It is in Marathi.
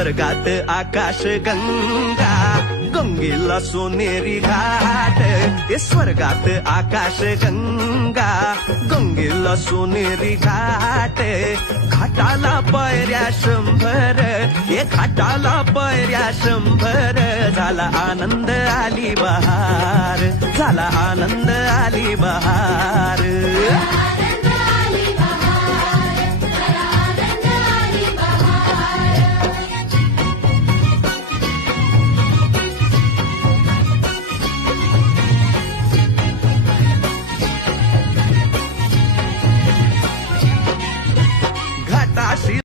स्वर्गात आकाश गंगा, गंगेला सोनेरी घाट. हे स्वर्गात आकाश गंगा, गंगेला सोनेरी घाट. घाटाला पायऱ्या 100, हे घाटाला पायऱ्या 100. झाला आनंद आली बहार, झाला आनंद आली बहार.